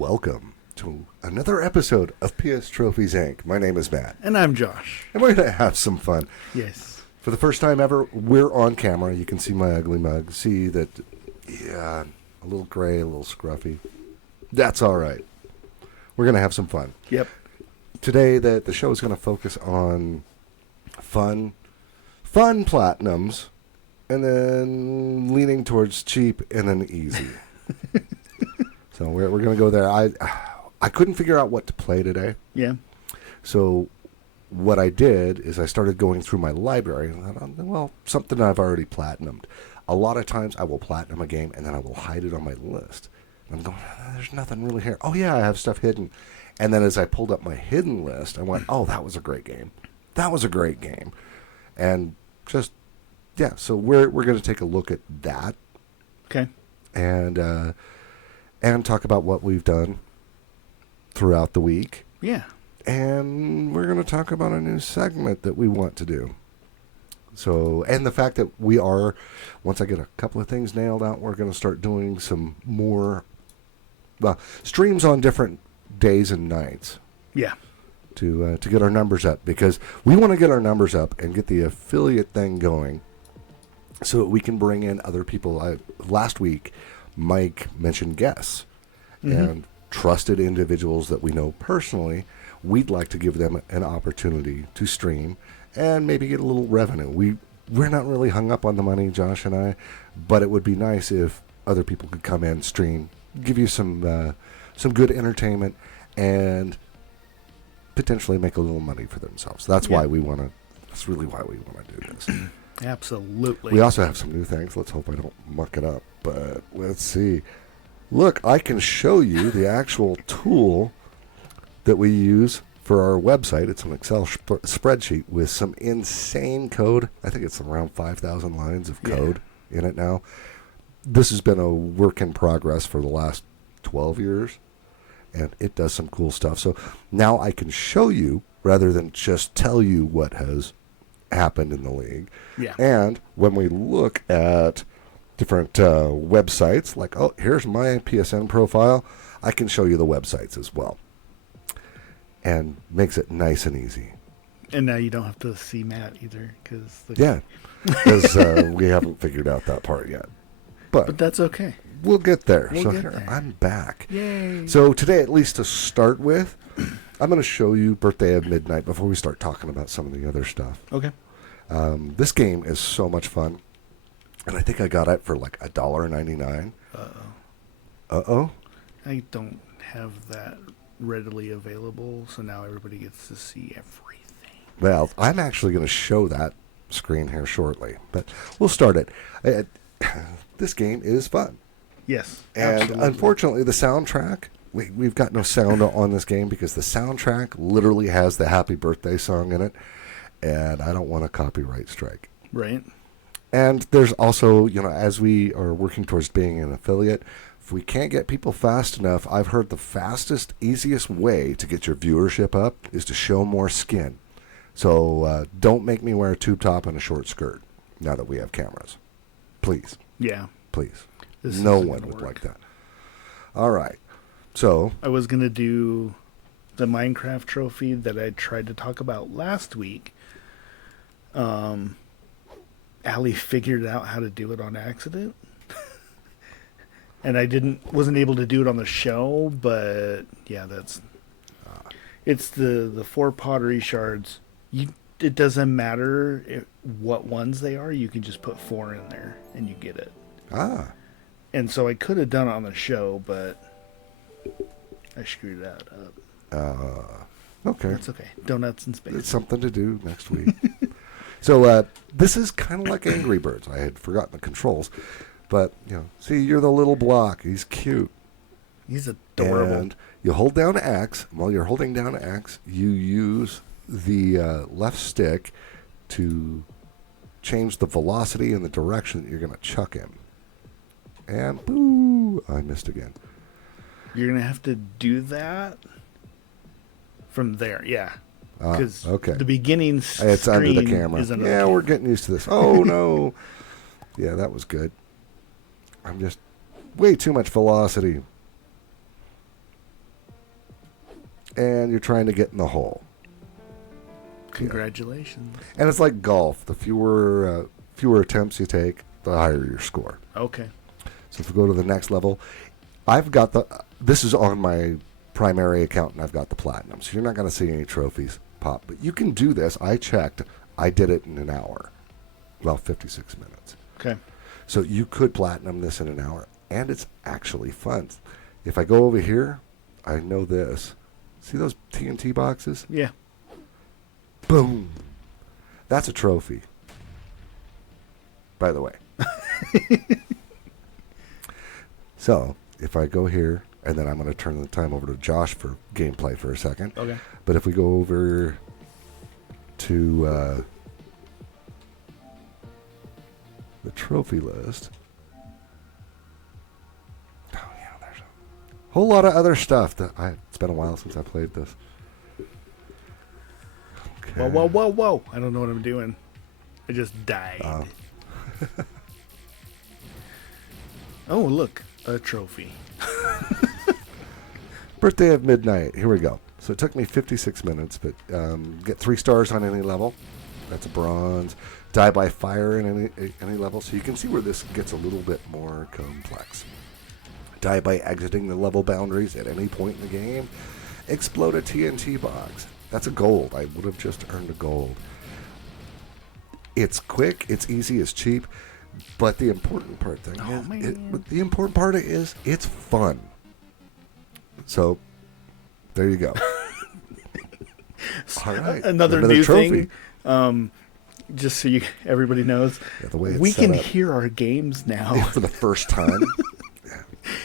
Welcome to another episode of PS Trophies Inc. My name is Matt. And I'm Josh. And we're going to have some fun. Yes. For the first time ever, we're on camera. You can see my ugly mug. See that, yeah, a little gray, a little scruffy. That's all right. We're going to have some fun. Yep. Today, the show is going to focus on fun platinums, and then leaning towards cheap and then easy. So we're going to go there. I couldn't figure out what to play today. Yeah. So what I did is I started going through my library. And I thought, well, something I've already platinumed. A lot of times I will platinum a game and then I will hide it on my list. And I'm going, there's nothing really here. Oh, yeah, I have stuff hidden. And then as I pulled up my hidden list, I went, oh, that was a great game. That was a great game. And just, yeah, so we're going to take a look at that. Okay. And talk about what we've done throughout the week. Yeah. And we're going to talk about a new segment that we want to do. So, and the fact that we are, once I get a couple of things nailed out, we're going to start doing some more streams on different days and nights. Yeah. To get our numbers up, because we want to get our numbers up and get the affiliate thing going so that we can bring in other people. Last week, Mike mentioned guests and trusted individuals that we know personally. We'd like to give them an opportunity to stream and maybe get a little revenue. We're not really hung up on the money, Josh and I, but it would be nice if other people could come in, stream, give you some good entertainment, and potentially make a little money for themselves. That's why we want to. That's really why we want to do this. Absolutely. We also have some new things. Let's hope I don't muck it up. But let's see. Look, I can show you the actual tool that we use for our website. It's an Excel spreadsheet with some insane code. I think it's around 5,000 lines of code in it now. This has been a work in progress for the last 12 years, and it does some cool stuff. So now I can show you rather than just tell you what has happened in the league. Yeah. And when we look at different websites, like, oh, here's my PSN profile, I can show you the websites as well. And makes it nice and easy. And now you don't have to see Matt either. Because we haven't figured out that part yet. But that's okay. We'll get there. We'll so get here, there. I'm back. Yay. So today, at least to start with, I'm going to show you Birthday at Midnight before we start talking about some of the other stuff. Okay. This game is so much fun. And I think I got it for like $1.99. Uh-oh. Uh-oh? I don't have that readily available, so now everybody gets to see everything. Well, I'm actually going to show that screen here shortly. But we'll start it. This game is fun. Yes, And absolutely. unfortunately, the soundtrack, we've got no sound on this game because the soundtrack literally has the Happy Birthday song in it. And I don't want a copyright strike. Right. And there's also, as we are working towards being an affiliate, if we can't get people fast enough, I've heard the fastest, easiest way to get your viewership up is to show more skin. So don't make me wear a tube top and a short skirt now that we have cameras. Please. Yeah. Please. This No isn't one gonna would work. like that. All right. So I was going to do the Minecraft trophy that I tried to talk about last week. Allie figured out how to do it on accident. And I wasn't able to do it on the show, but yeah, it's the 4 pottery shards. It doesn't matter what ones they are. You can just put 4 in there and you get it. And so I could have done it on the show, but I screwed that up. Okay. That's okay. Donuts in space. It's something to do next week. So this is kind of like Angry Birds. I had forgotten the controls. But, see, you're the little block. He's cute. He's adorable. And you hold down X. While you're holding down X, you use the left stick to change the velocity and the direction that you're going to chuck him. And, boo, I missed again. You're going to have to do that from there, yeah. Because the beginning screen it's under the camera. Is Yeah, we're getting used to this. Oh, no. Yeah, that was good. I'm just way too much velocity. and you're trying to get in the hole. Congratulations. And it's like golf. The fewer attempts you take, the higher your score. Okay. So if we go to the next level, I've got this is on my primary account, and I've got the platinum. So you're not going to see any trophies pop. But you can do this. I checked. I did it in an hour. Well, 56 minutes. Okay. So you could platinum this in an hour, and it's actually fun. If I go over here, I know this. See those TNT boxes? Yeah. Boom. That's a trophy. By the way. So, if I go here, and then I'm going to turn the time over to Josh for gameplay for a second. Okay. But if we go over to the trophy list. Oh, yeah, there's a whole lot of other stuff. It's been a while since I played this. Okay. Whoa. I don't know what I'm doing. I just died. Oh, look. A trophy. Birthday of Midnight. Here we go. So it took me 56 minutes, but get 3 stars on any level. That's a bronze. Die by fire in any level. So you can see where this gets a little bit more complex. Die by exiting the level boundaries at any point in the game. Explode a TNT box. That's a gold. I would have just earned a gold. It's quick, it's easy, it's cheap, but the important part the important part is it's fun. So there you go. All right. Another new thing. Just so everybody knows, we can hear our games now for the first time.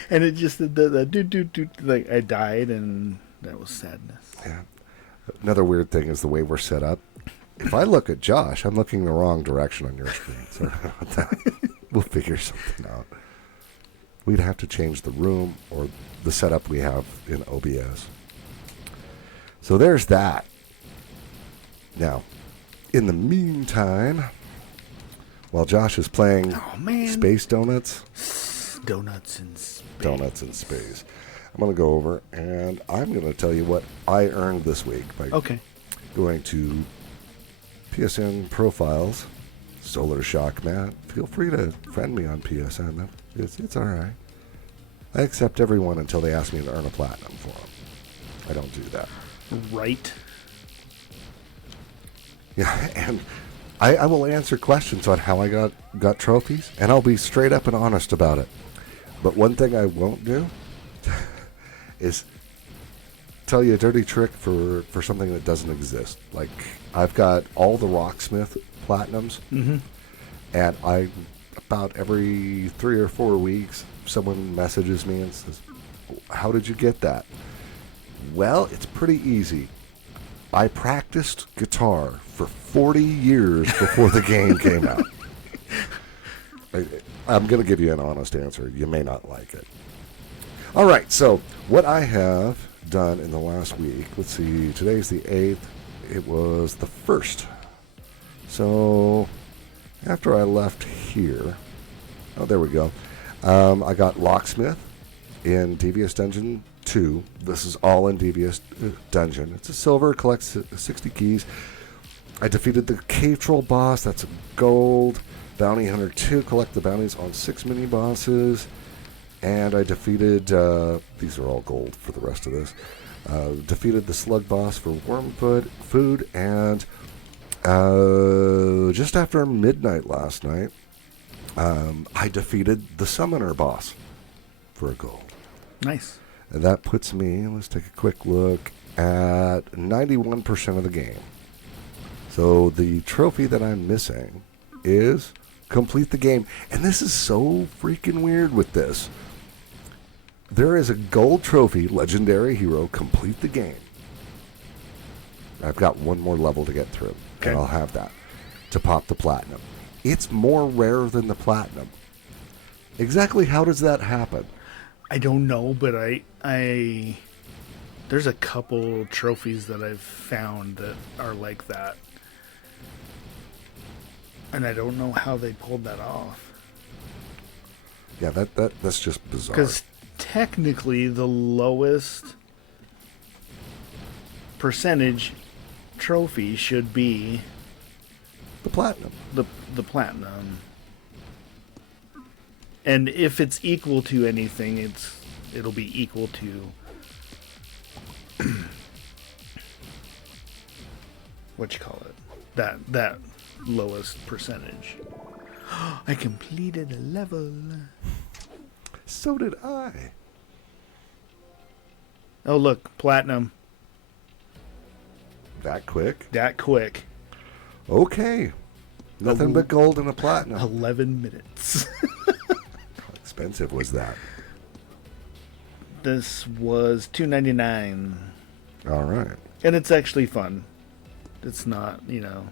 And it just the like I died, and that was sadness. Yeah. Another weird thing is the way we're set up. If I look at Josh, I'm looking the wrong direction on your screen. So we'll figure something out. We'd have to change the room or the setup we have in OBS. So there's that. Now, in the meantime, while Josh is playing Space Donuts. Donuts in space. Donuts in space. I'm going to go over and I'm going to tell you what I earned this week by going to PSN Profiles, Solar Shock Matt. Feel free to friend me on PSN. It's all right. I accept everyone until they ask me to earn a platinum for them. I don't do that. Right. Yeah, and I will answer questions on how I got trophies, and I'll be straight up and honest about it. But one thing I won't do is tell you a dirty trick for something that doesn't exist. Like, I've got all the Rocksmith platinums, and about every 3 or 4 weeks, someone messages me and says, "How did you get that?" Well, it's pretty easy. I practiced guitar for 40 years before the game came out. I'm going to give you an honest answer. You may not like it. All right, so what I have done in the last week, let's see, today's the 8th. It was the 1st. So after I left here, oh, there we go. I got Locksmith in Devious Dungeon 2. This is all in Devious Dungeon. It's a silver, collects 60 keys. I defeated the Cave Troll boss. That's a gold. Bounty Hunter 2, collect the bounties on 6 mini-bosses. And I defeated, these are all gold for the rest of this. Defeated the Slug boss for Worm Food. And just after midnight last night, I defeated the Summoner boss for a gold. Nice. And that puts me, let's take a quick look, at 91% of the game. So the trophy that I'm missing is complete the game. And this is so freaking weird with this. There is a gold trophy, Legendary Hero, complete the game. I've got one more level to get through, and I'll have that to pop the platinum. It's more rare than the platinum. Exactly how does that happen? I don't know, but I there's a couple trophies that I've found that are like that. And I don't know how they pulled that off. Yeah, that's just bizarre. Because technically the lowest percentage trophy should be The platinum. the platinum. And if it's equal to anything, it'll be equal to what you call it? That lowest percentage. I completed a level. So did I. Oh look, platinum. That quick? That quick. Okay. Nothing but gold and a platinum. 11 minutes. How expensive was that? This was $2.99. All right. And it's actually fun. It's not, you know.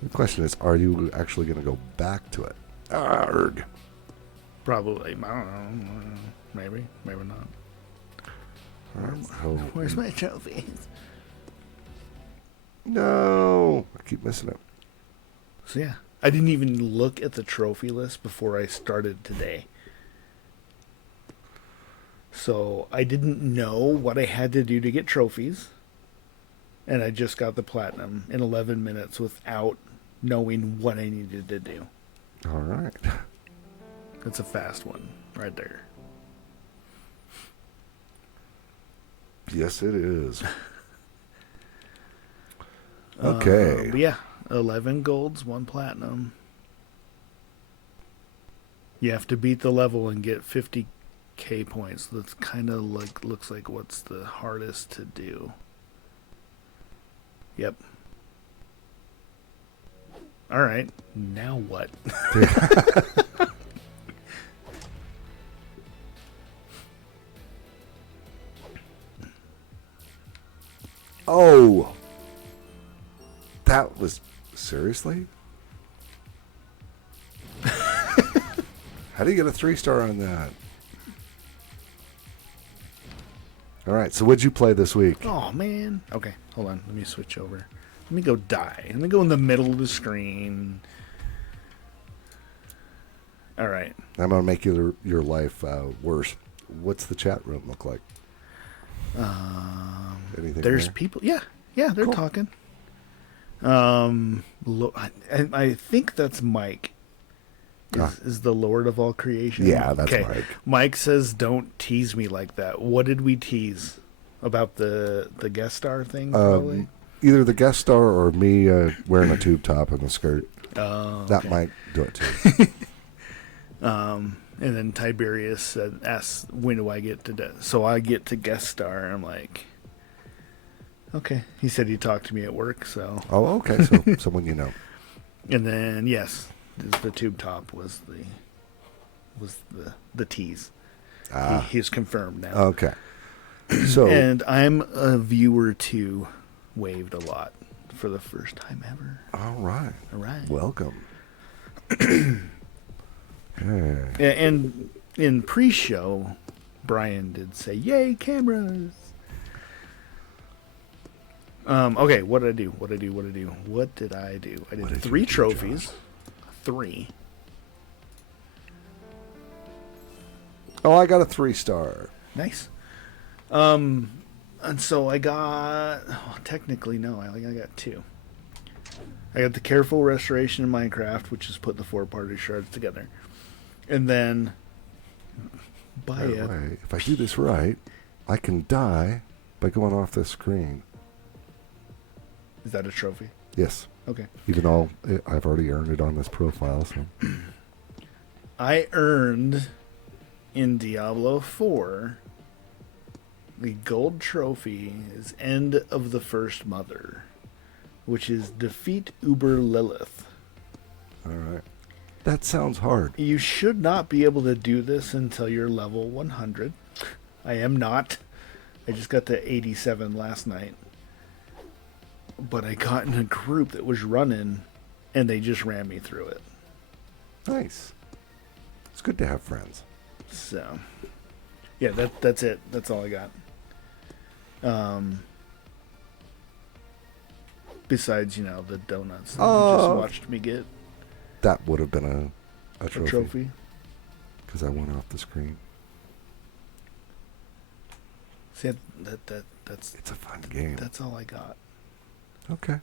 The question is, are you actually going to go back to it? Arrgh. Probably. I don't know. Maybe. Maybe not. All right, so- Where's my trophies? No. I keep missing it. So yeah. I didn't even look at the trophy list before I started today. So I didn't know what I had to do to get trophies. And I just got the platinum in 11 minutes without knowing what I needed to do. All right. That's a fast one right there. Yes, it is. Okay. But yeah, 11 golds, 1 platinum. You have to beat the level and get 50k points. That's kind of like looks like what's the hardest to do. Yep. All right. Now what? Oh. That was... Seriously? How do you get a 3-star on that? All right, so what'd you play this week? Oh man. Okay, hold on. Let me switch over. Let me go die. Let me go in the middle of the screen. All right. I'm going to make your life worse. What's the chat room look like? Anything There's there? people. Yeah, they're Cool. talking. I think that's Mike. Is the Lord of all creation? Yeah, that's Mike. Mike says, "Don't tease me like that." What did we tease about the guest star thing? Probably. Either the guest star or me wearing a tube top and a skirt. Oh, That okay. might do it too. And then Tiberius asks, "When do I get to?" So I get to guest star. I'm like, okay. He said he talked to me at work. So Oh, okay. So someone you know. and then yes, the tube top was the tease. He's confirmed now. Okay. So And I'm a viewer too. Waved a lot for the first time ever. all right. All right. Welcome. Okay. And in pre-show, Brian did say, "Yay, cameras!" Okay, what did I do? What did I do? I What did did 3 you do, trophies. Josh? 3. Oh, I got a 3-star. Nice. And so I got... technically, no. I think I got 2. I got the Careful Restoration in Minecraft, which is put the 4 party shards together. And then... By the way, if I do this right, I can die by going off this screen. Is that a trophy? Yes. Okay. Even though I've already earned it on this profile. So. I earned in Diablo 4 the gold trophy is End of the First Mother, which is defeat Uber Lilith. All right. That sounds hard. You should not be able to do this until you're level 100. I am not. I just got to 87 last night. But I got in a group that was running, and they just ran me through it. Nice. It's good to have friends. So, yeah, that's it. That's all I got. Besides, the donuts that you just watched me get That would have been a a trophy. trophy. Because I went off the screen. See, that's It's a fun game. that's all I got. Okay.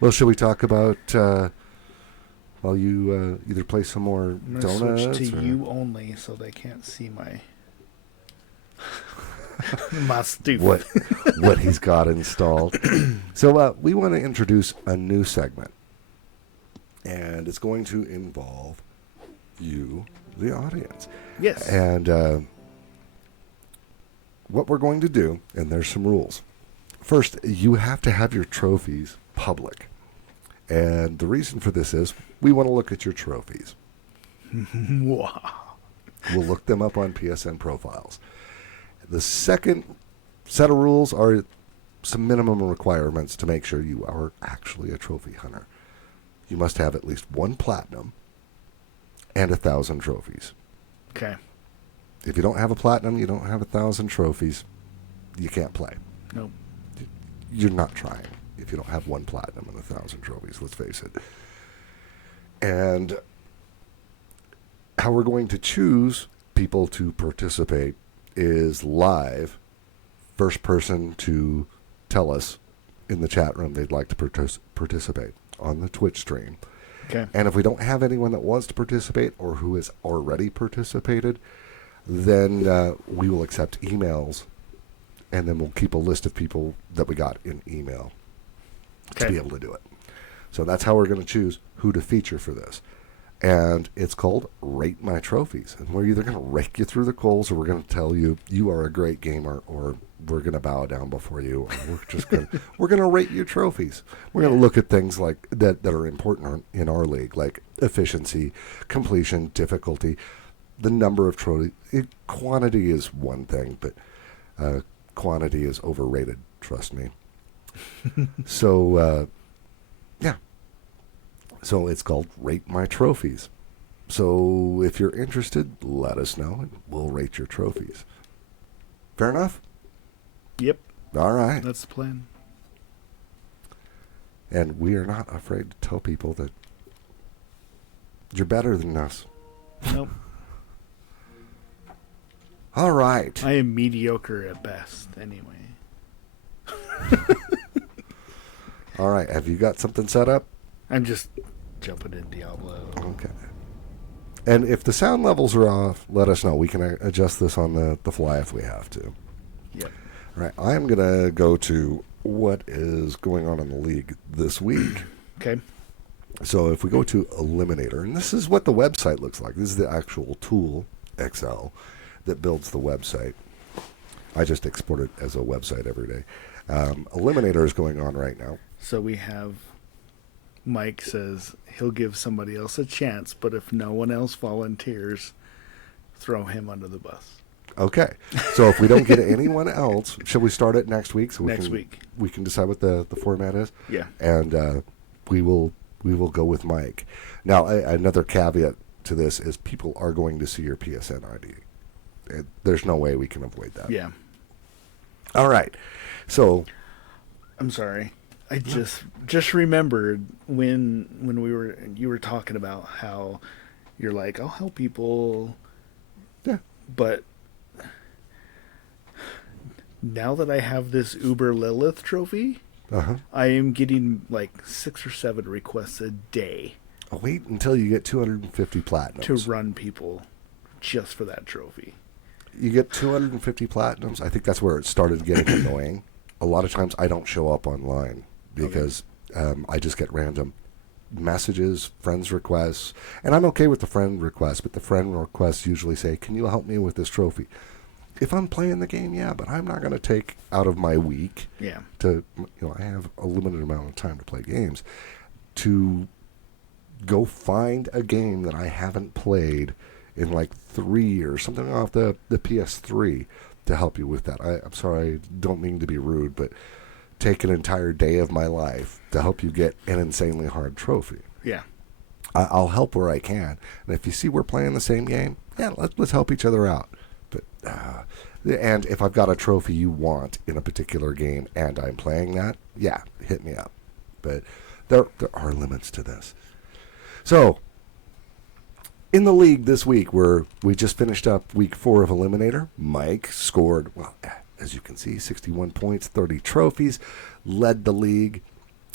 Well, should we talk about while you either play some more I'm gonna donuts? switch to or- you only, so they can't see my my stupid. what he's got installed. So we want to introduce a new segment, and it's going to involve you, the audience. Yes. And what we're going to do, and there's some rules. First, you have to have your trophies public. And the reason for this is we want to look at your trophies. Wow. We'll look them up on PSN profiles. The second set of rules are some minimum requirements to make sure you are actually a trophy hunter. You must have at least 1 platinum and 1,000 trophies. Okay. If you don't have a platinum, you don't have 1,000 trophies, you can't play. Nope. You're not trying if you don't have 1 platinum and 1,000 trophies, let's face it. And how we're going to choose people to participate is live. First person to tell us in the chat room they'd like to participate on the Twitch stream. Okay. And if we don't have anyone that wants to participate or who has already participated, then we will accept emails, and then we'll keep a list of people that we got in email to Okay. be able to do it. So that's how we're going to choose who to feature for this. And it's called Rate My Trophies. And we're either going to rake you through the coals, or we're going to tell you you are a great gamer, or we're going to bow down before you. And we're just going to we're going to rate your trophies. We're going to look at things like that are important in our league, like efficiency, completion, difficulty, the number of trophies. Quantity is one thing, but quantity is overrated. Trust me. So yeah. So it's called Rate My Trophies. So if you're interested, let us know, and we'll rate your trophies. Fair enough? Yep. All right. That's the plan. And we are not afraid to tell people that you're better than us. Nope. All right. I am mediocre at best, anyway. All right. Have you got something set up? I'm just jumping in Diablo. Okay. And if the sound levels are off, let us know. We can adjust this on the fly if we have to. Yep. All right. I am going to go to what is going on in the league this week. Okay. So if we go to Eliminator, and this is what the website looks like. This is the actual tool, Excel, that builds the website. I just export it as a website every day. Eliminator is going on right now. So we have Mike says he'll give somebody else a chance, but if no one else volunteers, throw him under the bus. Okay. So if we don't get anyone else, shall we start it next week? So Next week. We can decide what the format is. Yeah. And we will go with Mike. Now, another caveat to this is people are going to see your PSN ID. There's no way we can avoid that. Yeah. All right. So I'm sorry. I just remembered when you were talking about how you're like, I'll help people. yeah. But now that I have this Uber Lilith trophy, Uh-huh. I am getting like 6 or 7 requests a day Wait until you get 250 platinums. to run people just for that trophy. You get 250 platinums. I think that's where it started getting annoying. A lot of times I don't show up online because I just get random messages, friends requests, and I'm okay with the friend requests, but the friend requests usually say, can you help me with this trophy? If I'm playing the game, yeah, but I'm not going to take out of my week Yeah. I have a limited amount of time to play games, to go find a game that I haven't played in like 3 years, something off the PS3 to help you with that. I'm sorry, I don't mean to be rude, but take an entire day of my life to help you get an insanely hard trophy. Yeah. I'll help where I can. And if you see we're playing the same game, yeah, let's help each other out. But and if I've got a trophy you want in a particular game and I'm playing that, yeah, hit me up. But there are limits to this. So, in the league this week, we just finished up week 4 of Eliminator. Mike scored, well, as you can see, 61 points, 30 trophies, led the league,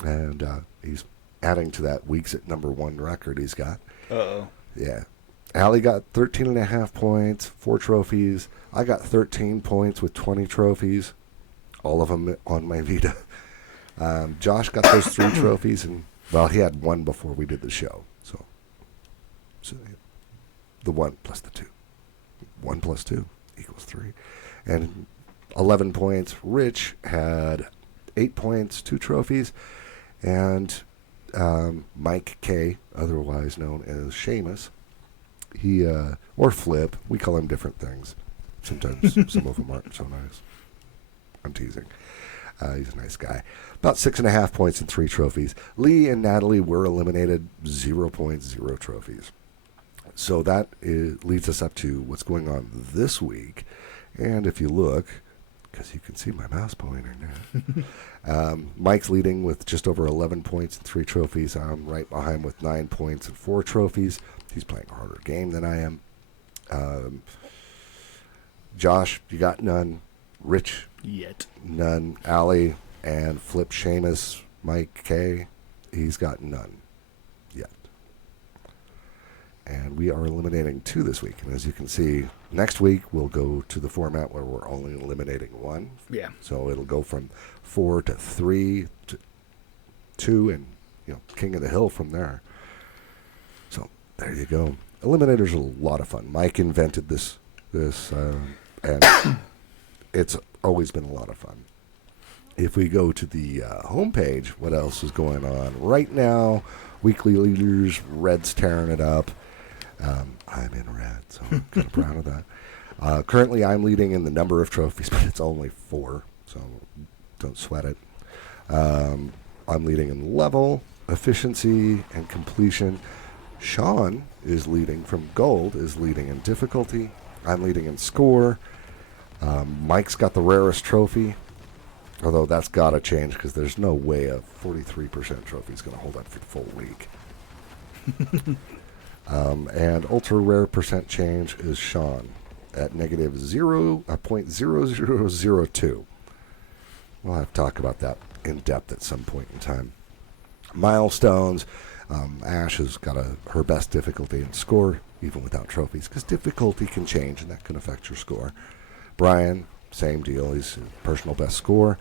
and he's adding to that weeks at number 1 record he's got. Uh-oh. Yeah. Allie got 13.5 points, 4 trophies. I got 13 points with 20 trophies, all of them on my Vita. Josh got those 3 trophies, and, well, he had 1 before we did the show. So the 1 plus the 2. 1 plus 2 equals 3. And 11 points. Rich had 8 points, 2 trophies. And Mike K, otherwise known as Seamus, he, or Flip, we call him different things. Sometimes some of them aren't so nice. I'm teasing. He's a nice guy. About 6.5 points and 3 trophies. Lee and Natalie were eliminated, 0 points, 0 trophies. So that leads us up to what's going on this week. And if you look, because you can see my mouse pointer now, Mike's leading with just over 11 points and 3 trophies. I'm right behind with 9 points and 4 trophies. He's playing a harder game than I am. Josh, you got none. Rich, Yet. none. Allie and Flip Seamus, Mike K, he's got none yet. And we are eliminating 2 this week. And as you can see, next week we'll go to the format where we're only eliminating 1. Yeah. So it'll go from 4 to 3 to 2, and King of the Hill from there. So there you go. Eliminators are a lot of fun. Mike invented this, and it's always been a lot of fun. If we go to the homepage, what else is going on right now? Weekly leaders, Red's tearing it up. I'm in red, so I'm kind of proud of that. Currently, I'm leading in the number of trophies, but it's only 4, so don't sweat it. I'm leading in level, efficiency, and completion. Sean is leading from gold, is leading in difficulty. I'm leading in score. Mike's got the rarest trophy, although that's got to change because there's no way a 43% trophy is going to hold up for the full week. And ultra rare percent change is Sean at negative 0.0002. We'll have to talk about that in depth at some point in time. Milestones. Ash has got her best difficulty and score, even without trophies, because difficulty can change and that can affect your score. Brian, same deal. He's personal best score.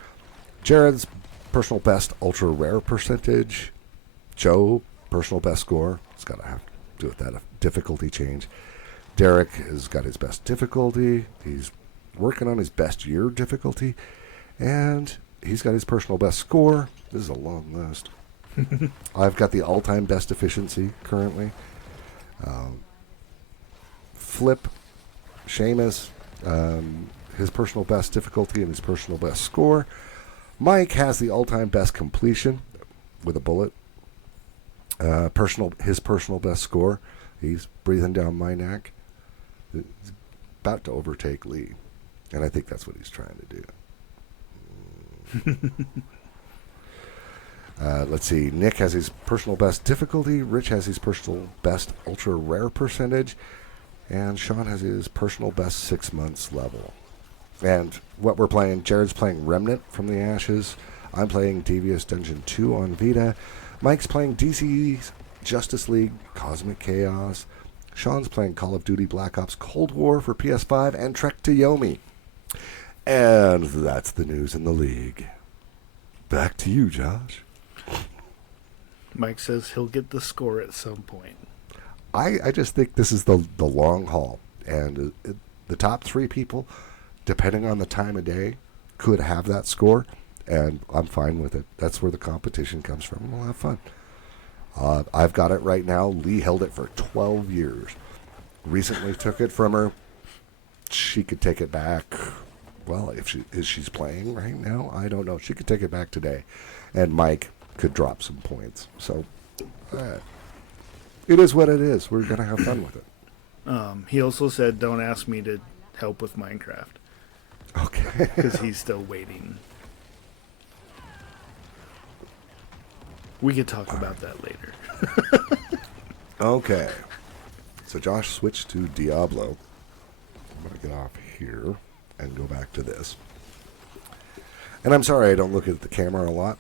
Jared's personal best ultra rare percentage. Joe, personal best score. It's got to have to do with that difficulty change. Derek has got his best difficulty. He's working on his best year difficulty. And he's got his personal best score. This is a long list. I've got the all-time best efficiency currently. Flip, Seamus, his personal best difficulty and his personal best score. Mike has the all-time best completion with a bullet. His personal best score. He's breathing down my neck. He's about to overtake Lee, and I think that's what he's trying to do. Let's see. Nick has his personal best difficulty. Rich has his personal best ultra rare percentage. And Sean has his personal best 6 months level. And what we're playing, Jared's playing Remnant from the Ashes. I'm playing Devious Dungeon 2 on Vita. Mike's playing DC's Justice League Cosmic Chaos. Sean's playing Call of Duty Black Ops Cold War for PS5 and Trek to Yomi. And that's the news in the league. Back to you, Josh. Mike says he'll get the score at some point. I just think this is the long haul. And the top 3 people, depending on the time of day, could have that score. And I'm fine with it. That's where the competition comes from. We'll have fun. I've got it right now. Lee held it for 12 years. Recently took it from her. She could take it back. Well, if she's playing right now, I don't know. She could take it back today. And Mike could drop some points. So it is what it is. We're going to have fun with it. He also said, don't ask me to help with Minecraft. Okay. Because he's still waiting. We could talk about that later. Okay. So Josh switched to Diablo. I'm going to get off here and go back to this. And I'm sorry I don't look at the camera a lot.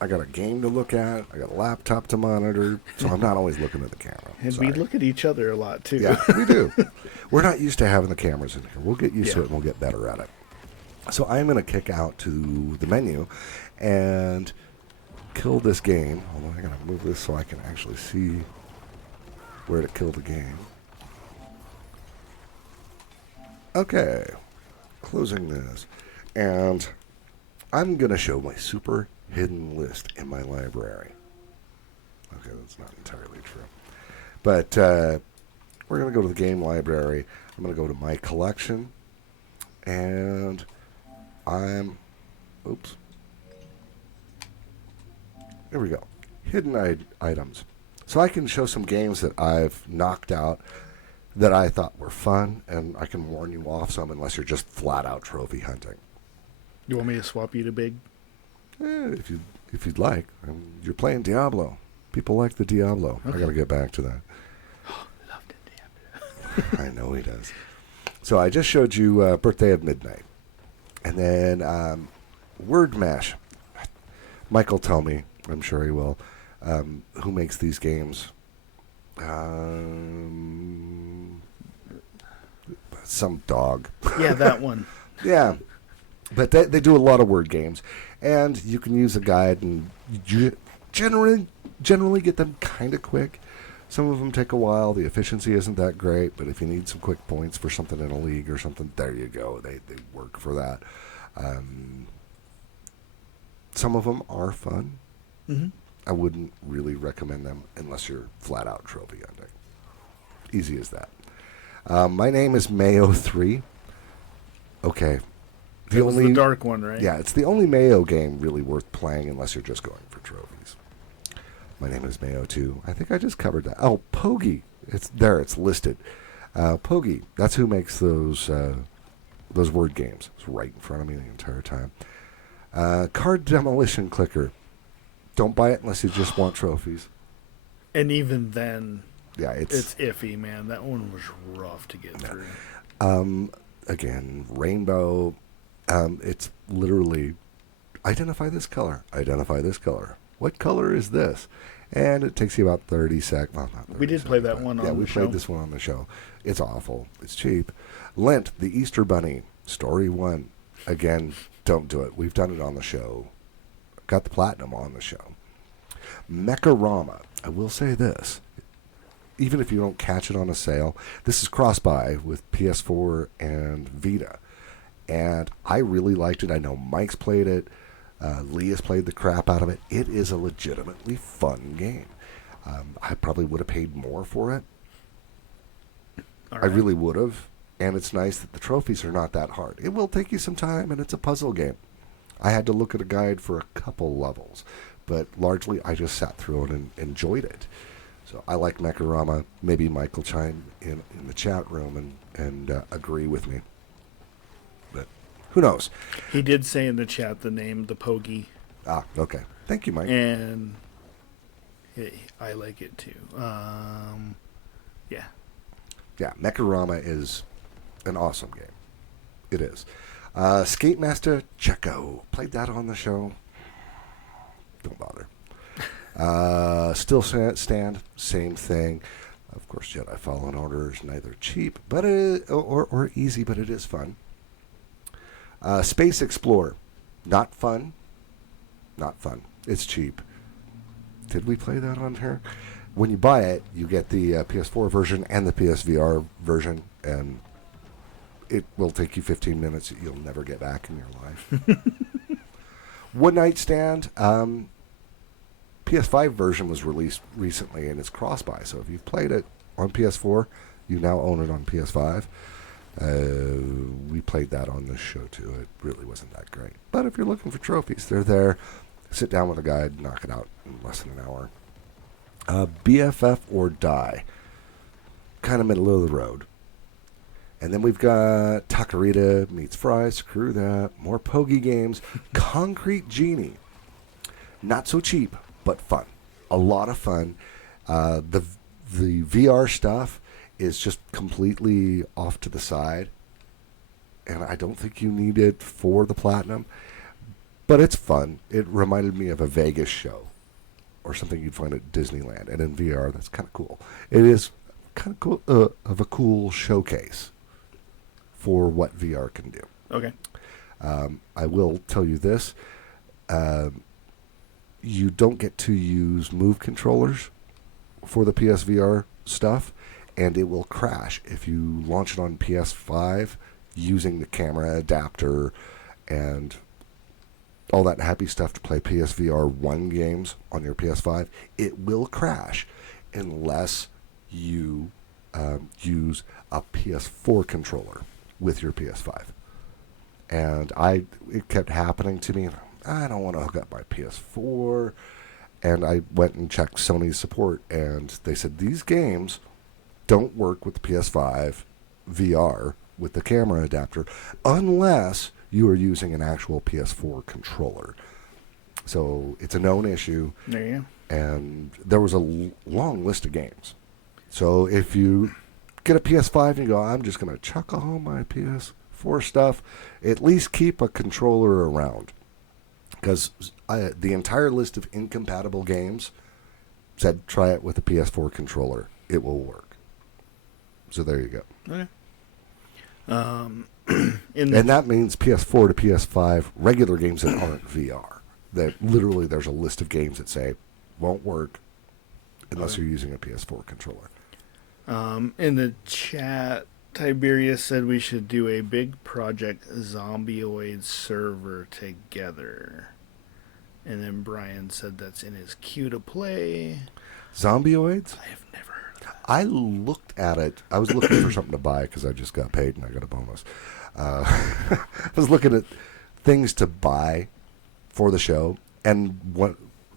I got a game to look at. I got a laptop to monitor, so I'm not always looking at the camera. And Sorry. we look at each other a lot too. Yeah, we do. We're not used to having the cameras in here. We'll get used to Yeah. it and we'll get better at it. So I'm going to kick out to the menu and kill this game. Hold on, I got to move this so I can actually see where to kill the game. Okay, closing this. And I'm going to show my super hidden list in my library. Okay, that's not entirely true. But we're going to go to the game library. I'm going to go to my collection. And oops. There we go. Hidden items. So I can show some games that I've knocked out that I thought were fun, and I can warn you off some unless you're just flat out trophy hunting. You want me to swap you to Big? If you'd like. You're playing Diablo. People like the Diablo. Okay. I got to get back to that. Loved it, Diablo. I know he does. So I just showed you Birthday of Midnight. And then Word Mash. Mike will tell me, I'm sure he will, who makes these games. Some dog. Yeah, that one. Yeah. But they do a lot of word games. And you can use a guide and generally get them kind of quick. Some of them take a while. The efficiency isn't that great, but if you need some quick points for something in a league or something, there you go. They work for that. Some of them are fun. Mm-hmm. I wouldn't really recommend them unless you're flat out trophy hunting. Easy as that. My name is Mayo3. Okay. It was the dark one, right? Yeah, it's the only Mayo game really worth playing unless you're just going for trophies. My name is Mayo2. I think I just covered that. Oh, Pogi. It's there. It's listed. Pogi. That's who makes those word games. It's right in front of me the entire time. Card Demolition Clicker. Don't buy it unless you just want trophies. And even then, Yeah, it's iffy, man. That one was rough to get through. Again, Rainbow. It's literally identify this color. Identify this color. What color is this? And it takes you about 30 seconds. Well, not 30 We did play seconds, that but one on yeah, the we show. played this one on the show. It's awful. It's cheap. Lent, the Easter Bunny, Story 1. Again, don't do it. We've done it on the show. Got the platinum on the show. Mecharama. I will say this. Even if you don't catch it on a sale, this is cross-buy with PS4 and Vita. And I really liked it. I know Mike's played it. Leah's played the crap out of it. It is a legitimately fun game. I probably would have paid more for it. All I right. really would have. And it's nice that the trophies are not that hard. It will take you some time, and it's a puzzle game. I had to look at a guide for a couple levels, but largely I just sat through it and enjoyed it. So I like Mecharama. Maybe Mike will chime in the chat room and agree with me. But who knows? He did say in the chat the name, the Pogi, Ah, okay. Thank you, Mike. and I like it too. Yeah. Yeah, Mecharama is an awesome game. It is. Skate Master Checo. Played that on the show. Don't bother. Still Stand. Same thing. Of course, Jedi Fallen Order is neither cheap but or easy, but it is fun. Space Explorer. Not fun. Not fun. It's cheap. Did we play that on here? When you buy it, you get the PS4 version and the PSVR version, and it will take you 15 minutes that you'll never get back in your life. One Night Stand. PS5 version was released recently, and it's cross-buy. So if you've played it on PS4, you now own it on PS5. We played that on this show, too. It really wasn't that great. But if you're looking for trophies, they're there. Sit down with a guide, knock it out in less than an hour. BFF or Die. Kind of middle of the road. And then we've got Takarita meets Fry. Screw that. More Pogi games. Concrete Genie. Not so cheap, but fun. A lot of fun. The VR stuff is just completely off to the side. And I don't think you need it for the platinum. but it's fun. It reminded me of a Vegas show or something you'd find at Disneyland. And in VR, that's kind of cool. It is kind of cool, of a cool showcase for what VR can do. Okay. I will tell you this. You don't get to use Move controllers for the PSVR stuff, and it will crash if you launch it on PS5 using the camera adapter and all that happy stuff to play PSVR 1 games on your PS5. It will crash unless you use a PS4 controller with your PS5. And it kept happening to me. I don't want to hook up my PS4. And I went and checked Sony's support, and they said these games don't work with the PS5 VR with the camera adapter unless you are using an actual PS4 controller. So it's a known issue. There you go. And there was a long list of games. So if you get a PS5 and you go, I'm just going to chuck all my PS4 stuff, at least keep a controller around. Because the entire list of incompatible games said try it with a PS4 controller. It will work. So there you go. Okay. And that means PS4 to PS5 regular games that aren't VR. That literally there's a list of games that say won't work unless you're using a PS4 controller. In the chat, Tiberius said we should do a big project Zombioid server together. And then Brian said that's in his queue to play. Zombioids? I have never heard of that. I looked at it. I was looking for something to buy because I just got paid and I got a bonus. I was looking at things to buy for the show, and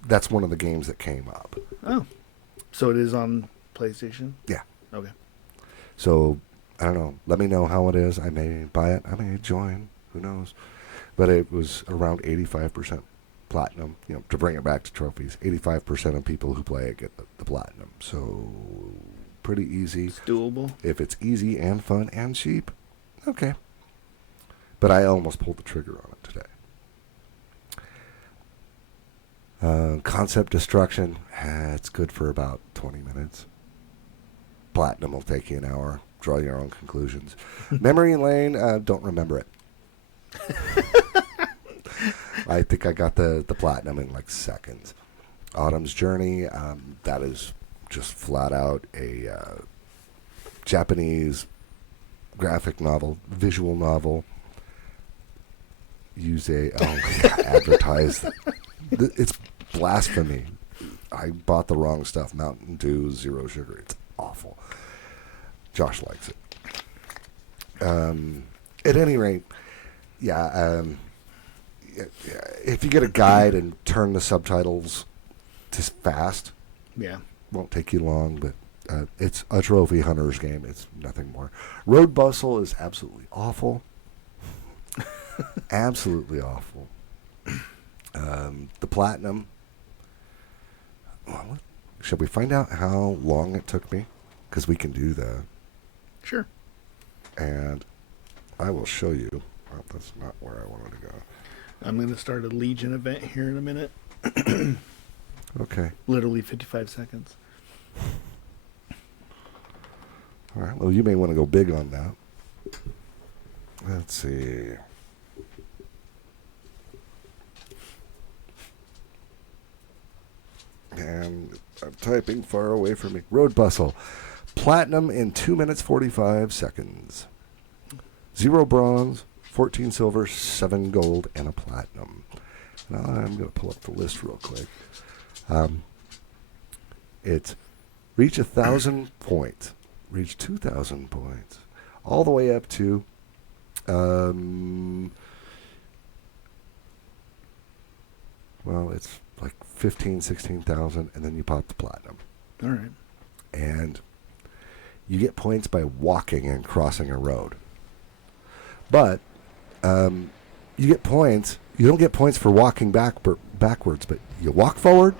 that's one of the games that came up. Oh. So it is on PlayStation? Yeah. Okay. So, I don't know. Let me know how it is. I may buy it. I may join. Who knows? But it was around 85% platinum. You know, to bring it back to trophies, 85% of people who play it get the platinum. So, pretty easy. It's doable. If it's easy and fun and cheap, okay. But I almost pulled the trigger on it today. Concept Destruction, it's good for about 20 minutes. Platinum will take you an hour. Draw your own conclusions. Memory Lane, don't remember it. I think I got the platinum in like seconds. Autumn's Journey, that is just flat out a Japanese graphic novel, visual novel. Advertise. It's blasphemy. I bought the wrong stuff. Mountain Dew, Zero Sugar. It's awful. Josh likes it. At any rate, if you get a guide and turn the subtitles to fast, won't take you long, but it's a trophy hunter's game. It's nothing more. Road Bustle is absolutely awful. Absolutely awful. The platinum. Well, should we find out how long it took me? Because we can do that. Sure. And I will show you. Well, that's not where I wanted to go. I'm going to start a Legion event here in a minute. Okay. Literally 55 seconds. All right. Well, you may want to go big on that. Let's see. And I'm typing far away from me. Road Bustle. Platinum in 2 minutes 45 seconds. 0 bronze, 14 silver, 7 gold, and a platinum. Now I'm going to pull up the list real quick. It's reach 1,000 points. Reach 2,000 points. All the way up to it's like 15, 16,000, and then you pop the platinum. All right. And you get points by walking and crossing a road. But you get points. You don't get points for walking backwards, but you walk forward.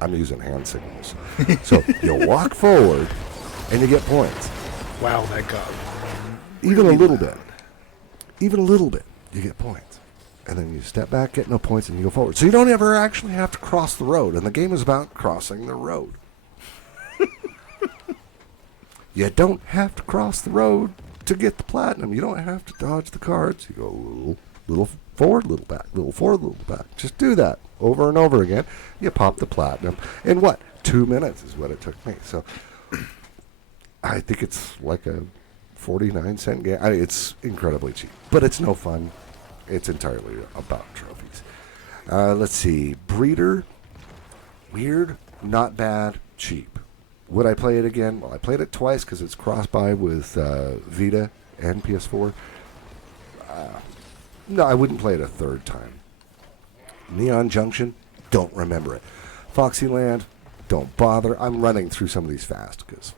I'm using hand signals. So you walk forward, and you get points. Wow, that got Even a little bit. even a little bit, you get points. And then you step back, get no points, and you go forward. So you don't ever actually have to cross the road. And the game is about crossing the road. You don't have to cross the road to get the platinum. You don't have to dodge the cards. You go little forward, little back, little forward, little back. Just do that over and over again. You pop the platinum. In what? 2 minutes is what it took me. So I think it's like a 49-cent game. I mean, it's incredibly cheap. But it's no fun. It's entirely about trophies. Let's see. Breeder. Weird. Not bad. Cheap. Would I play it again? Well, I played it twice because it's cross-buy with Vita and PS4. No, I wouldn't play it a third time. Neon Junction, don't remember it. Foxyland, don't bother. I'm running through some of these fast because...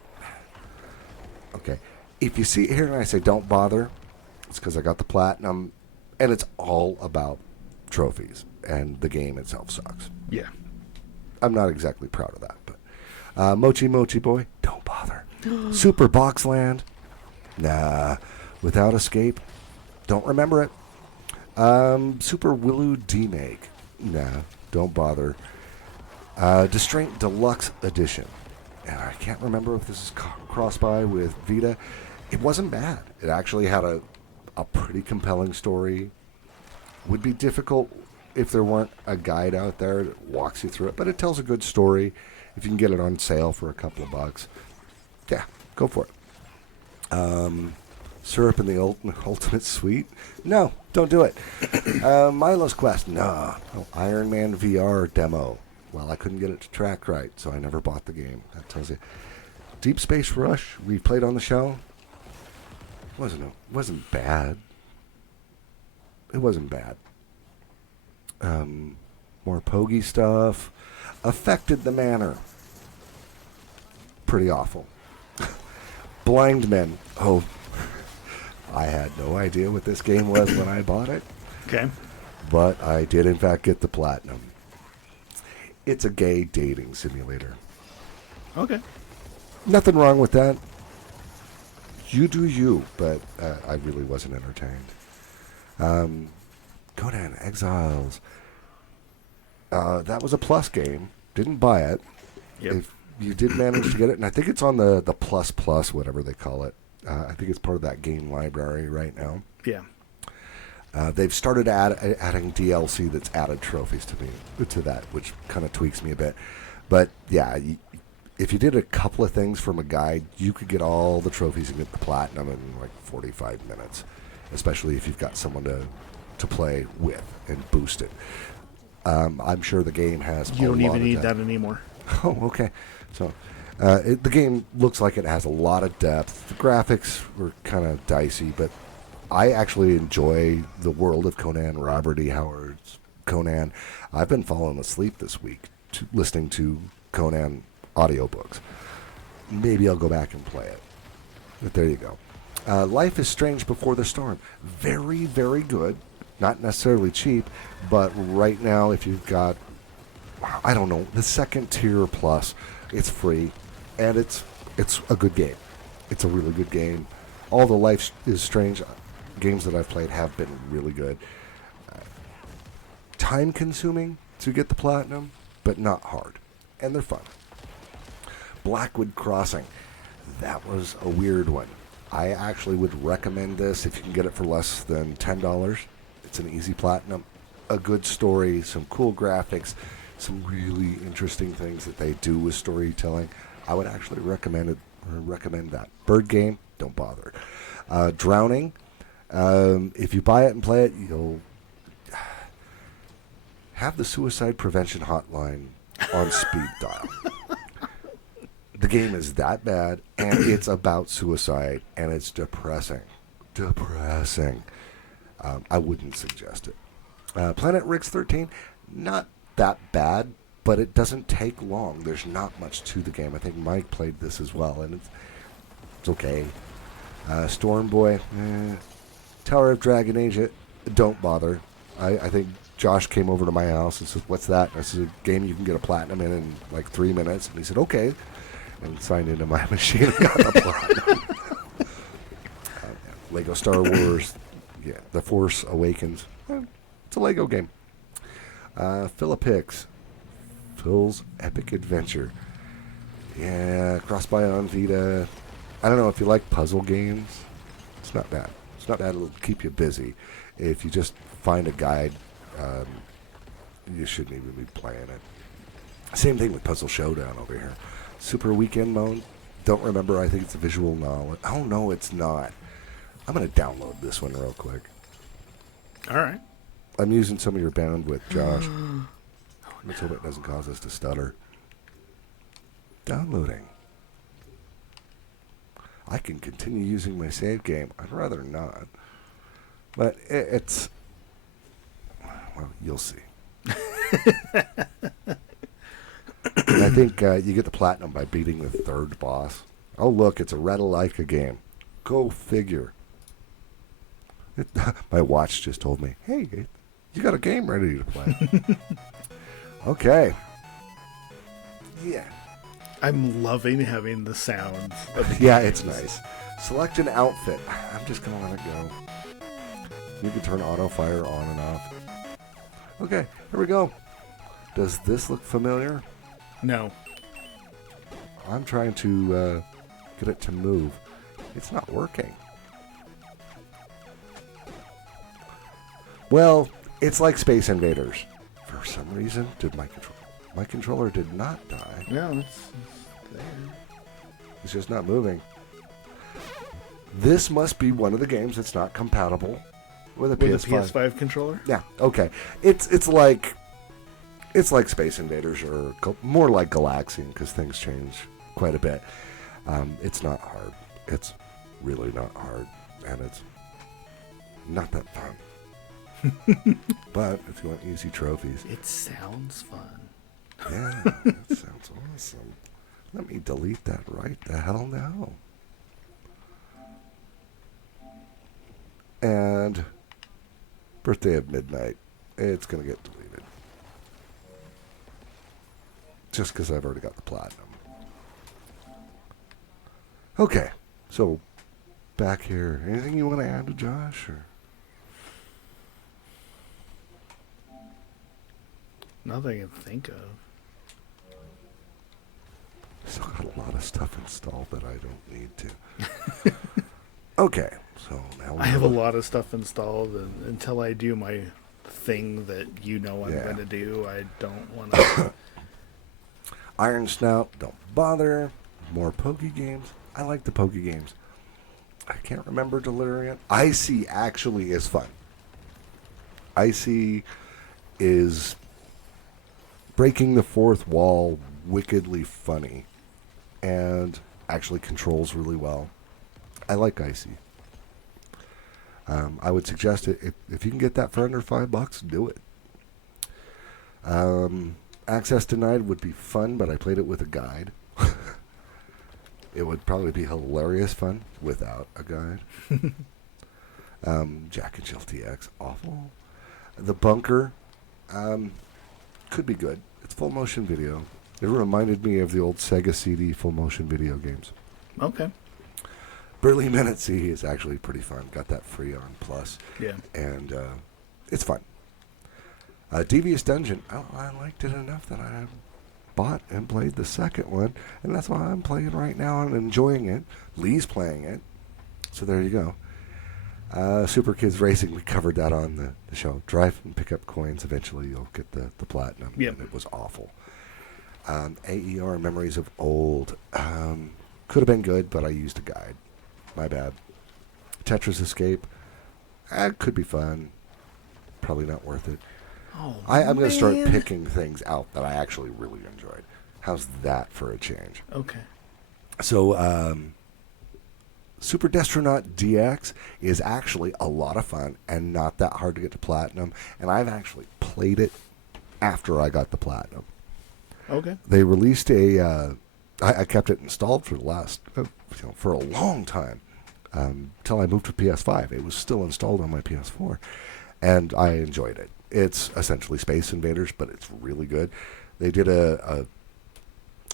Okay. If you see it here and I say don't bother, it's because I got the platinum, and it's all about trophies, and the game itself sucks. Yeah. I'm not exactly proud of that, but... Mochi Mochi Boy, don't bother. Super Boxland, nah. Without Escape, don't remember it. Super Willow D-Make, nah, don't bother. Distraint Deluxe Edition, and I can't remember if this is cross-buy with Vita. It wasn't bad. It actually had a pretty compelling story. Would be difficult if there weren't a guide out there that walks you through it, but it tells a good story. If you can get it on sale for a couple of bucks, yeah, go for it. Syrup in the Ultimate Suite? No, don't do it. Milo's Quest? No. Iron Man VR demo. Well, I couldn't get it to track right, so I never bought the game. That tells you. Deep Space Rush, we played on the show. Wasn't bad. It wasn't bad. More Pogie stuff. Affected the Manor. Pretty awful. Blind Men. Oh, I had no idea what this game was when I bought it. Okay. But I did, in fact, get the platinum. It's a gay dating simulator. Okay. Nothing wrong with that. You do you, but I really wasn't entertained. Conan Exiles. That was a Plus game. Didn't buy it. Yep. If you did manage to get it, and I think it's on the Plus Plus, whatever they call it. I think it's part of that game library right now. Yeah. They've started adding DLC that's added trophies to that, which kind of tweaks me a bit. But yeah, if you did a couple of things from a guide, you could get all the trophies and get the platinum in like 45 minutes, especially if you've got someone to play with and boost it. I'm sure the game has. You don't even need that anymore. Oh, okay. So the game looks like it has a lot of depth. The graphics were kind of dicey, but I actually enjoy the world of Conan, Robert E. Howard's Conan. I've been falling asleep this week listening to Conan audiobooks. Maybe I'll go back and play it. But there you go. Life is Strange Before the Storm. Very, very good. Not necessarily cheap, but right now if you've got, I don't know, the second tier plus, it's free, and it's a good game. It's a really good game. All the Life is Strange games that I've played have been really good. Time consuming to get the platinum, but not hard. And they're fun. Blackwood Crossing. That was a weird one. I actually would recommend this if you can get it for less than $10. It's an easy platinum. A good story, some cool graphics, some really interesting things that they do with storytelling. I would actually recommend that. Bird Game, don't bother. Drowning. If you buy it and play it, you'll have the suicide prevention hotline on speed dial. The game is that bad, and it's about suicide, and it's depressing. Depressing. I wouldn't suggest it. Planet Rigs 13, not that bad, but it doesn't take long. There's not much to the game. I think Mike played this as well, and it's okay. Storm Boy, Tower of Dragon Age, don't bother. I think Josh came over to my house and said, "What's that?" And I said, "A game you can get a platinum in like 3 minutes." And he said, "Okay," and signed into my machine and got the platinum. Lego Star Wars, Yeah, The Force Awakens. It's a Lego game. Philip Hicks, Phil's Epic Adventure. Yeah, cross-buy on Vita. I don't know if you like puzzle games. It's not bad. It's not bad. It'll keep you busy. If you just find a guide, you shouldn't even be playing it. Same thing with Puzzle Showdown over here. Super Weekend Mode. Don't remember. I think it's a visual novel. Oh, no, it's not. I'm going to download this one real quick. All right. I'm using some of your bandwidth, Josh. Let's hope it doesn't cause us to stutter. Downloading. I can continue using my save game. I'd rather not. But it's... Well, you'll see. And I think you get the platinum by beating the third boss. Oh, look, it's a Ratalaika game. Go figure. My watch just told me, hey, you got a game ready to play. Okay. Yeah. I'm loving having the sounds of the Yeah, it's nice. Select an outfit. I'm just going to let it go. You can turn auto fire on and off. Okay, here we go. Does this look familiar? No. I'm trying to get it to move. It's not working. Well, it's like Space Invaders. For some reason, my controller did not die. No, it's there. It's just not moving. This must be one of the games that's not compatible with a With PS5. a PS5 controller? Yeah. Okay. It's like Space Invaders or more like Galaxian because things change quite a bit. It's not hard. It's really not hard, and it's not that fun. But if you want easy trophies, It sounds fun. yeah, that sounds awesome. Let me delete that right the hell now. And Birthday of Midnight, it's going to get deleted. Just because I've already got the platinum. Okay, so back here. Anything you want to add to Josh? Or? Nothing I can think of. Still got a lot of stuff installed that I don't need to. Okay, so now I have a lot of stuff installed, and until I do my thing that I'm going to do, I don't want to. Iron Snout, don't bother. More Pokey games. I like the Pokey games. I can't remember Delirium. Icy actually is fun. Icy is breaking the fourth wall, wickedly funny, and actually controls really well. I like Icy. I would suggest it if you can get that for under $5, do it. Access Denied would be fun, but I played it with a guide. It would probably be hilarious fun without a guide. Jack and Jill TX, awful. The Bunker could be good. It's full motion video. It reminded me of the old Sega CD full motion video games. Okay. Berlin at Sea is actually pretty fun. Got that free on Plus. Yeah. And it's fun. Devious Dungeon, I liked it enough that I bought and played the second one, and that's why I'm playing right now and enjoying it. Lee's playing it, so there you go. Super Kids Racing, we covered that on the show. Drive and pick up coins. Eventually you'll get the platinum. Yep. And it was awful. AER Memories of Old. Could have been good, but I used a guide. My bad. Tetris Escape. Could be fun. Probably not worth it. Oh, I'm going to start man. picking things out that I actually really enjoyed. How's that for a change? Okay. So, Super Destronaut DX is actually a lot of fun and not that hard to get to platinum. And I've actually played it after I got the platinum. Okay. They released a... I kept it installed for the last... for a long time. Till I moved to PS5. It was still installed on my PS4. And I enjoyed it. It's essentially Space Invaders, but it's really good. They did a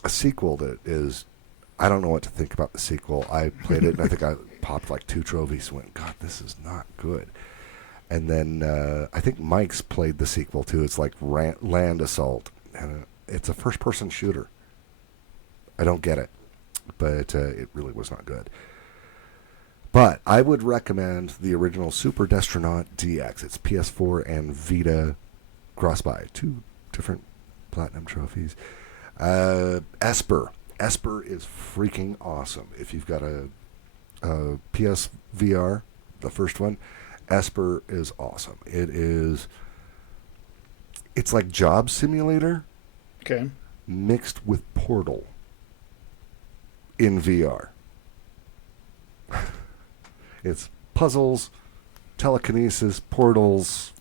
sequel that is... I don't know what to think about the sequel. I played it, and I think I popped like 2 trophies and went, God, this is not good. And then I think Mike's played the sequel too. It's like Land Assault, and it's a first-person shooter. I don't get it, but it really was not good. But I would recommend the original Super Destronaut DX. It's PS4 and Vita cross-buy. 2 different platinum trophies. Esper. Esper is freaking awesome. If you've got a PSVR, the first one, Esper is awesome. It's like Job Simulator Okay. mixed with Portal in VR. It's puzzles, telekinesis, portals,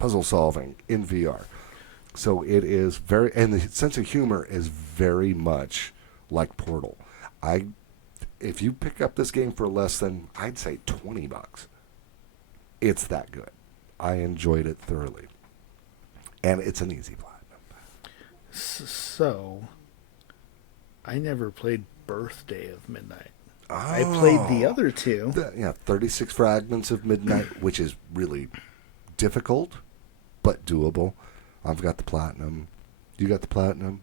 puzzle solving in VR. So it is very, and the sense of humor is very much like Portal. If you pick up this game for less than, I'd say $20, it's that good. I enjoyed it thoroughly, and it's an easy platinum. So, I never played Birthday of Midnight. I played the other two. 36 Fragments of Midnight, which is really difficult, but doable. I've got the platinum. You got the platinum?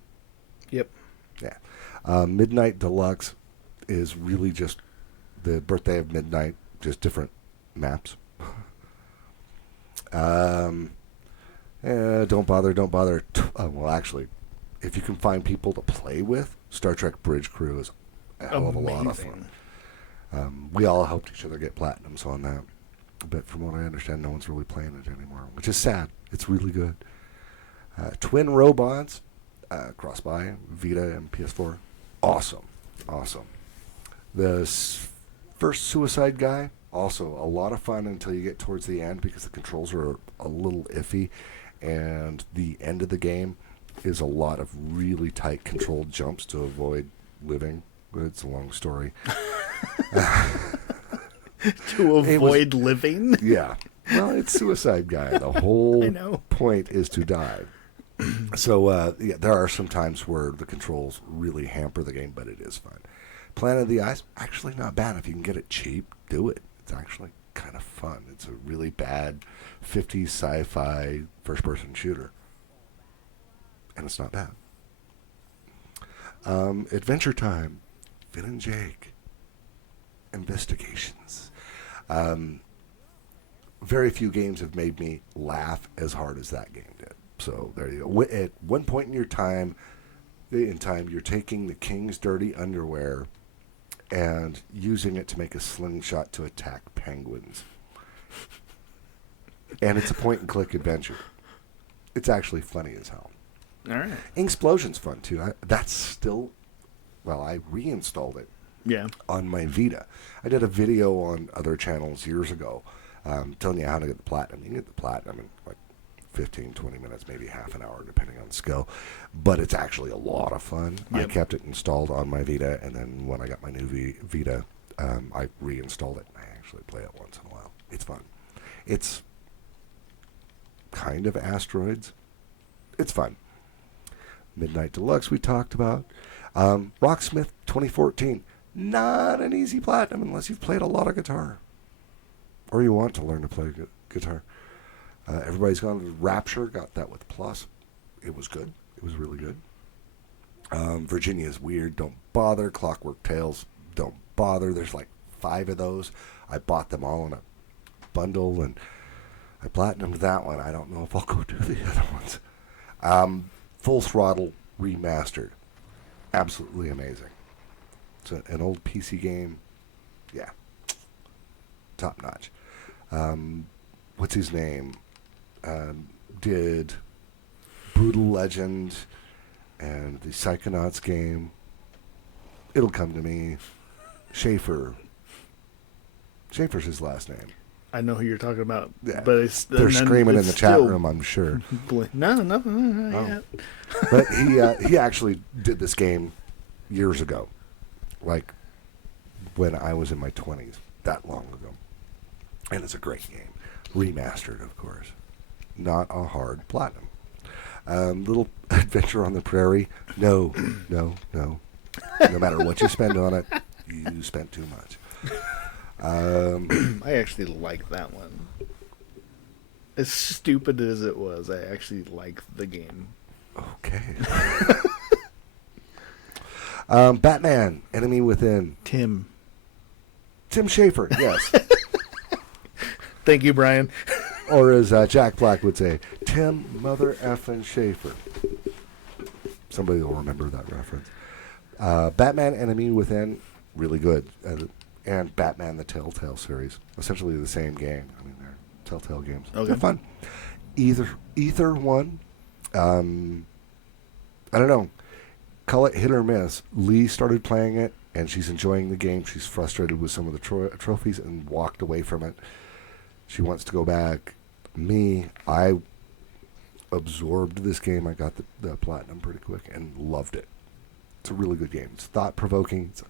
Yep. Yeah. Midnight Deluxe is really just the Birthday of Midnight, just different maps. Don't bother. Well, actually, if you can find people to play with, Star Trek Bridge Crew is a hell of a lot of fun. We all helped each other get platinums on that. But from what I understand, no one's really playing it anymore, which is sad. It's really good. Twin Robots, cross-buy, Vita and PS4. Awesome. The first Suicide Guy, also a lot of fun until you get towards the end because the controls are a little iffy. And the end of the game is a lot of really tight controlled jumps to avoid living. It's a long story. To avoid living? Yeah. Well, it's Suicide Guy. The whole I know. point is to die. So, there are some times where the controls really hamper the game, but it is fun. Planet of the Ice, actually not bad. If you can get it cheap, do it. It's actually kind of fun. It's a really bad 50s sci-fi first-person shooter. And it's not bad. Adventure Time. Finn and Jake. Investigations. Very few games have made me laugh as hard as that game did. So there you go. At one point in time, you're taking the king's dirty underwear and using it to make a slingshot to attack penguins. And it's a point-and-click adventure. It's actually funny as hell. All right. Inksplosion's fun, too. I reinstalled it. Yeah. On my Vita. I did a video on other channels years ago telling you how to get the platinum. You can get the platinum in like 15, 20 minutes, maybe half an hour, depending on skill. But it's actually a lot of fun. Yep. I kept it installed on my Vita, and then when I got my new Vita, I reinstalled it, and I actually play it once in a while. It's fun. It's kind of Asteroids. It's fun. Midnight Deluxe we talked about. Rocksmith 2014. Not an easy platinum unless you've played a lot of guitar. Or you want to learn to play guitar. Everybody's Gone to Rapture. Got that with Plus. It was good. It was really good. Virginia's Weird. Don't bother. Clockwork Tales. Don't bother. There's like 5 of those. I bought them all in a bundle, and I platinumed that one. I don't know if I'll go do the other ones. Full Throttle Remastered. Absolutely amazing. It's an old PC game. Yeah. Top notch. What's his name? Did Brutal Legend and the Psychonauts game. It'll come to me. Schaefer. Schaefer's his last name. I know who you're talking about. Yeah. But they're screaming in the chat room, I'm sure. No, not yet. But he actually did this game years ago. Like when I was in my 20s. That long ago. And it's a great game. Remastered, of course. Not a hard platinum. Little Adventure on the Prairie. No. No matter what you spend on it, you spent too much. I actually like that one. As stupid as it was, I actually liked the game. Okay. Batman, Enemy Within. Tim. Tim Schafer, yes. Thank you, Brian. Or as Jack Black would say, Tim Mother Effin' Schafer. Somebody will remember that reference. Batman Enemy Within, really good. And Batman the Telltale series. Essentially the same game. I mean, they're Telltale games. Okay. They're fun. Ether 1, I don't know. Call it hit or miss. Lee started playing it, and she's enjoying the game. She's frustrated with some of the trophies and walked away from it. She wants to go back. Me, I absorbed this game. I got the platinum pretty quick and loved it. It's a really good game. It's thought-provoking. It's a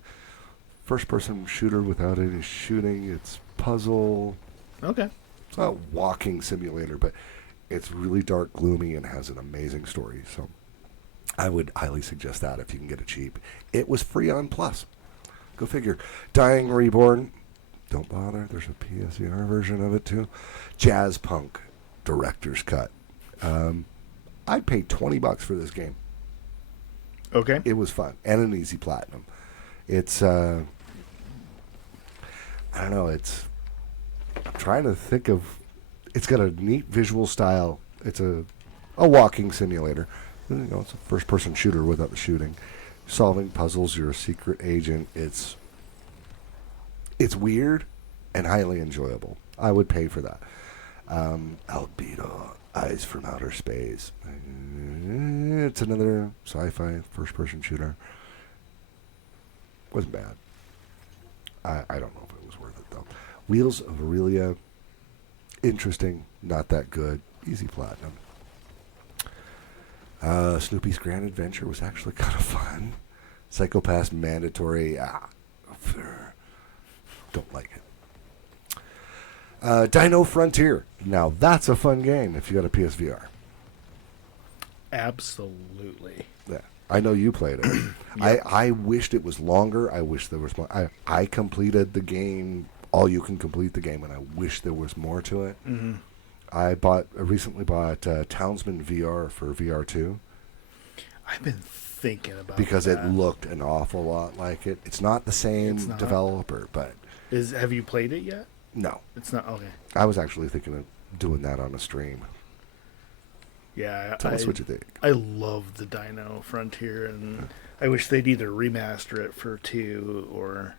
first-person shooter without any shooting. It's puzzle. Okay. It's not a walking simulator, but it's really dark, gloomy, and has an amazing story. So I would highly suggest that if you can get it cheap. It was free on Plus. Go figure. Dying Reborn. Don't bother. There's a PSVR version of it too. Jazz Punk Director's Cut. I paid $20 for this game. Okay. It was fun and an easy platinum. It's I don't know. I'm trying to think of. It's got a neat visual style. It's a walking simulator. You know, it's a first-person shooter without the shooting. Solving puzzles. You're a secret agent. It's weird and highly enjoyable. I would pay for that. Albedo, Eyes from Outer Space. It's another sci-fi first-person shooter. Wasn't bad. I don't know if it was worth it, though. Wheels of Aurelia. Interesting. Not that good. Easy platinum. Snoopy's Grand Adventure was actually kind of fun. Psychopath's Mandatory. Don't like it. Dino Frontier. Now, that's a fun game if you got a PSVR. Absolutely. Yeah. I know you played it. Yep. I wished it was longer. I wish there was more. I completed the game, all you can complete the game, and I wish there was more to it. Mm-hmm. I recently bought Townsman VR for VR2 I've been thinking about because that. it looked an awful lot like it. It's not the same It's not. developer, but Have you played it yet? no. It's not. Okay. I was actually thinking of doing that on a stream. Yeah. Tell us what you think. I love the Dino Frontier, and I wish they'd either remaster it for 2 or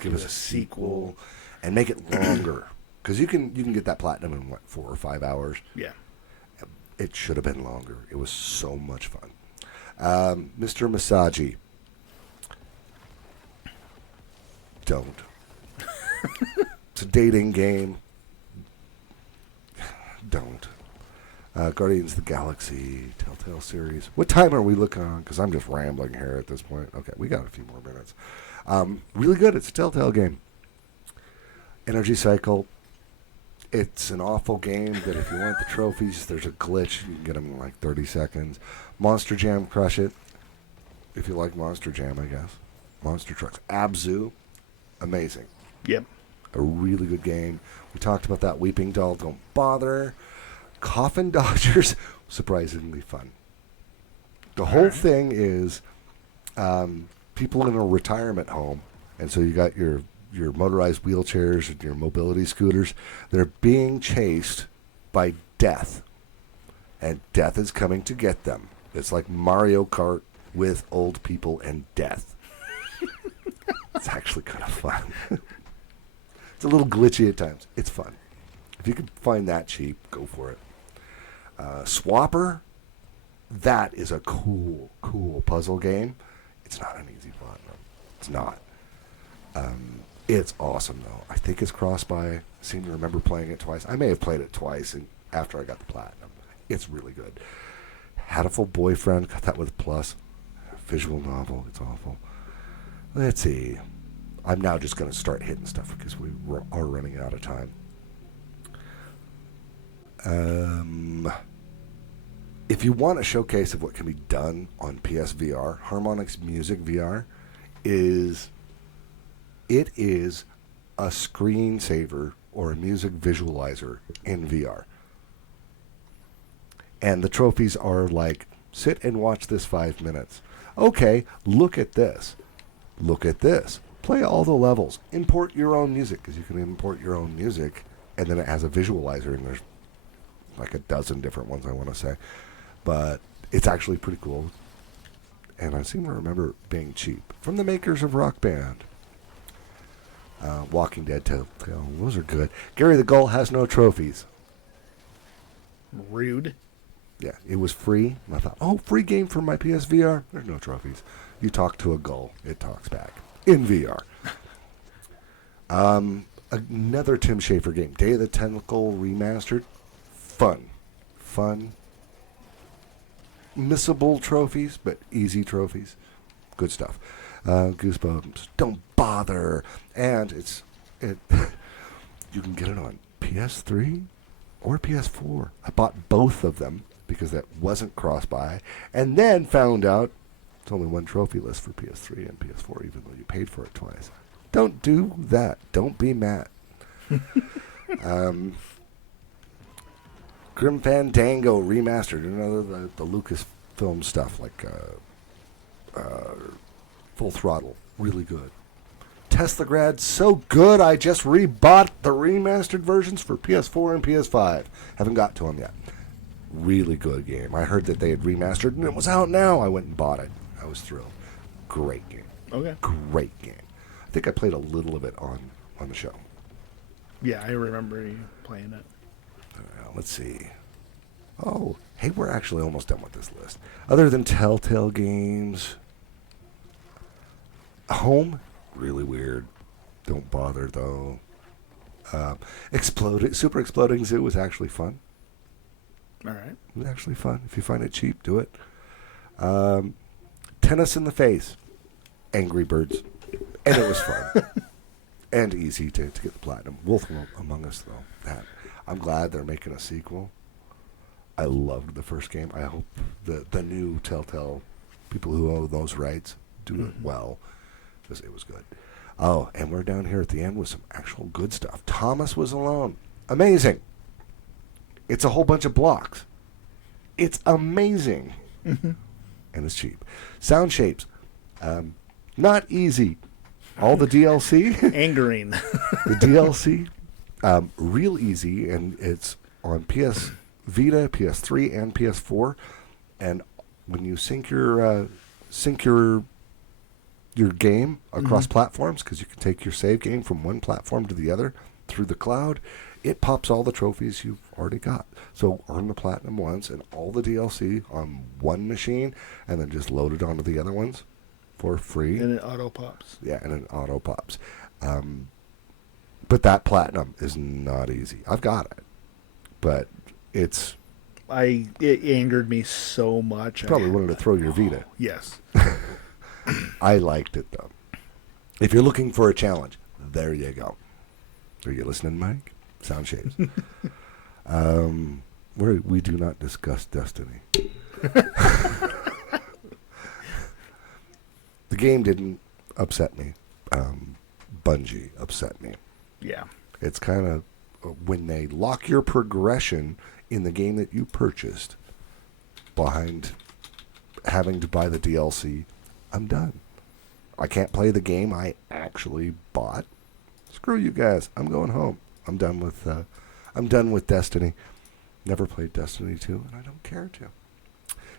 Give us a sequel and make it longer. Because you can get that platinum in, 4 or 5 hours. Yeah. It should have been longer. It was so much fun. Mr. Masagi. Don't. It's a dating game. Don't. Guardians of the Galaxy, Telltale series. What time are we looking on? Because I'm just rambling here at this point. Okay, we got a few more minutes. Really good. It's a Telltale game. Energy Cycle. It's an awful game, but if you want the trophies, there's a glitch. You can get them in like 30 seconds. Monster Jam Crush It. If you like Monster Jam, I guess. Monster Trucks. Abzu. Amazing. Yep. A really good game. We talked about that. Weeping Doll. Don't bother. Coffin Dodgers. Surprisingly fun. The whole thing is people in a retirement home. And so you got your motorized wheelchairs and your mobility scooters. They're being chased by death. And death is coming to get them. It's like Mario Kart with old people and death. It's actually kind of fun. It's a little glitchy at times. It's fun. If you can find that cheap, go for it. Swapper, that is a cool puzzle game. It's not an easy platinum. It's not. It's awesome, though. I think it's cross-buy. I seem to remember playing it twice. I may have played it twice after I got the platinum. It's really good. Hatful Boyfriend, got that with Plus. Visual novel, it's awful. Let's see. I'm now just going to start hitting stuff because we are running out of time. If you want a showcase of what can be done on PSVR, Harmonix Music VR is a screensaver or a music visualizer in VR. And the trophies are like, sit and watch this 5 minutes. Okay, look at this. Look at this. Play all the levels. Import your own music, because you can import your own music, and then it has a visualizer, and there's like a dozen different ones, I want to say. But it's actually pretty cool. And I seem to remember it being cheap. From the makers of Rock Band. Walking Dead, Telltale, those are good. Gary the Gull has no trophies. Rude. Yeah, it was free. And I thought, oh, free game for my PSVR. There's no trophies. You talk to a gull, it talks back in VR. Another Tim Schafer game, Day of the Tentacle remastered. Fun. Missable trophies, but easy trophies. Good stuff. Goosebumps. Don't bother. And it. You can get it on PS3 or PS4. I bought both of them because that wasn't cross-buy, and then found out it's only one trophy list for PS3 and PS4, even though you paid for it twice. Don't do that. Don't be Matt. Grim Fandango remastered, another the Lucasfilm stuff like Full Throttle, really good. Teslagrad, so good. I just rebought the remastered versions for PS4 and PS5. Haven't got to them yet. Really good game. I heard that they had remastered and it was out now. I went and bought it. I was thrilled. Great game. Okay. Great game. I think I played a little of it on the show. Yeah, I remember you playing it. Let's see. Oh, hey, we're actually almost done with this list. Other than Telltale games, Home, really weird. Don't bother though. Super Exploding Zoo was actually fun. All right. It was actually fun. If you find it cheap, do it. Tennis in the Face, Angry Birds, and it was fun and easy to get the platinum. Wolf Among Us though, I'm glad they're making a sequel. I loved the first game. I hope the new Telltale people who own those rights do it well, because it was good. Oh, and we're down here at the end with some actual good stuff. Thomas Was Alone. Amazing. It's a whole bunch of blocks. It's amazing. Mm-hmm. And it's cheap. Sound Shapes. Not easy. All the DLC. Angering. The DLC. Real easy, and it's on PS Vita, PS3, and PS4. And when you sync your game across platforms, because you can take your save game from one platform to the other through the cloud, it pops all the trophies you've already got. So earn the platinum once and all the DLC on one machine, and then just load it onto the other ones for free. And it auto pops. Yeah, and it auto pops. But that platinum is not easy. I've got it, but it angered me so much. probably wanted to throw your Vita. Yes. I liked it though. If you're looking for a challenge, there you go. Are you listening, Mike? Sound Shapes. We do not discuss Destiny. The game didn't upset me. Bungie upset me. Yeah. It's kind of when they lock your progression in the game that you purchased behind having to buy the DLC, I'm done. I can't play the game I actually bought. Screw you guys. I'm going home. I'm done with Destiny. Never played Destiny 2, and I don't care to.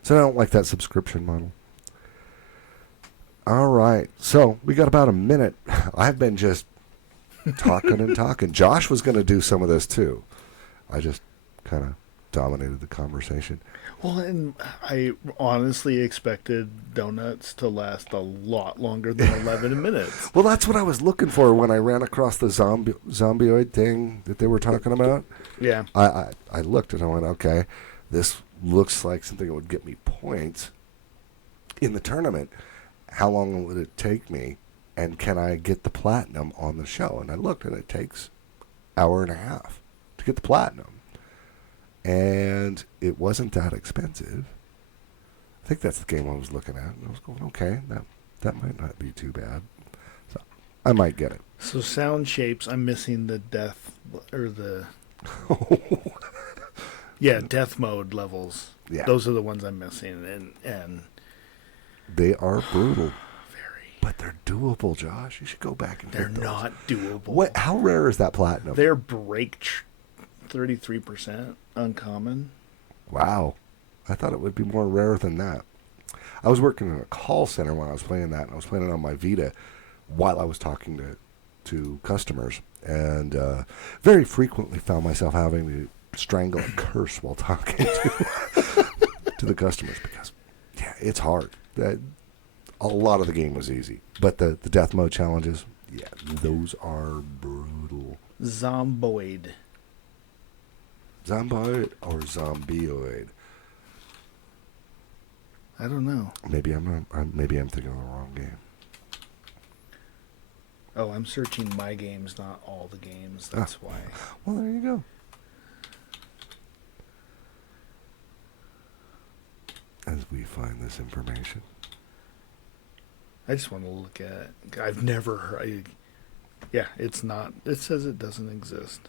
So I don't like that subscription model. All right. So we got about a minute. I've been just talking and talking. Josh was going to do some of this too. I just kind of dominated the conversation. Well, and I honestly expected donuts to last a lot longer than 11 minutes. Well, that's what I was looking for when I ran across the zombioid thing that they were talking about. Yeah. I looked and I went, okay, this looks like something that would get me points in the tournament. How long would it take me? And can I get the platinum on the show? And I looked, and it takes an hour and a half to get the platinum. And it wasn't that expensive. I think that's the game I was looking at. And I was going, okay, that might not be too bad. So I might get it. So Sound Shapes, I'm missing the death or the Yeah, death mode levels. Yeah. Those are the ones I'm missing, and They are brutal, very. but they're doable, Josh. You should go back and They're get those. not doable. What? How rare is that platinum? They're 33% uncommon. Wow. I thought it would be more rare than that. I was working in a call center when I was playing that, and I was playing it on my Vita while I was talking to customers, and very frequently found myself having to strangle a curse while talking to the customers because, yeah, it's hard. A lot of the game was easy, but the death mode challenges, yeah, those are brutal. Zomboid. Zomboid or Zombioid? I don't know. Maybe I'm thinking of the wrong game. Oh, I'm searching my games, not all the games. That's why. Well, there you go. As we find this information. I just want to look at. I've never heard. Yeah, it's not. It says it doesn't exist.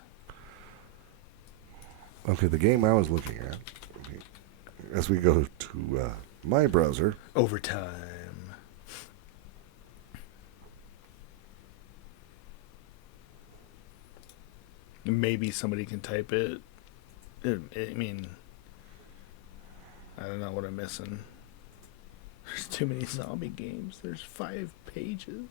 Okay, the game I was looking at, as we go to my browser. Overtime. Maybe somebody can type it. I mean, I don't know what I'm missing. There's too many zombie games. There's 5 pages.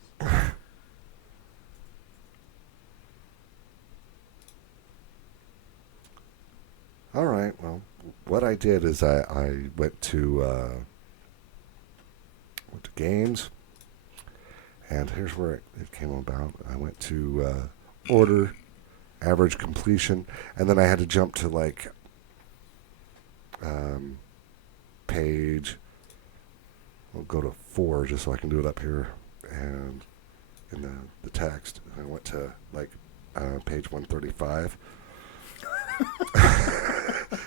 All right, well, what I did is I went to games, and here's where it came about. I went to order, average completion, and then I had to jump to like page. We'll go to 4 just so I can do it up here and in the text. I went to like page 135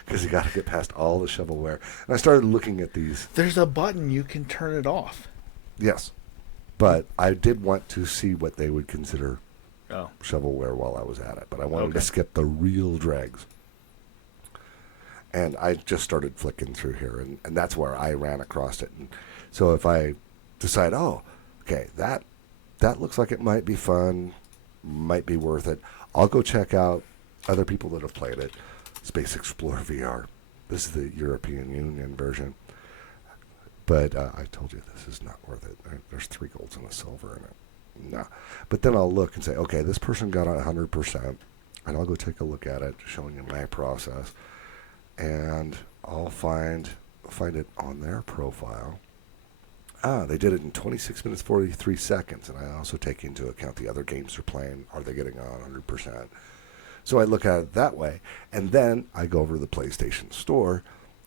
because you got to get past all the shovelware. And I started looking at these. There's a button you can turn it off. Yes, but I did want to see what they would consider Oh. shovelware while I was at it. But I wanted to Okay. skip the real dregs. And I just started flicking through here, and that's where I ran across it. And so if I decide, oh, okay, that looks like it might be fun, might be worth it, I'll go check out other people that have played it. Space Explorer VR. This is the European Union version. But I told you this is not worth it. There's 3 golds and a silver in it. No. But then I'll look and say, okay, this person got 100%, and I'll go take a look at it, showing you my process. And I'll find it on their profile. They did it in 26 minutes, 43 seconds. And I also take into account the other games they're playing. Are they getting on 100%? So I look at it that way. And then I go over to the PlayStation Store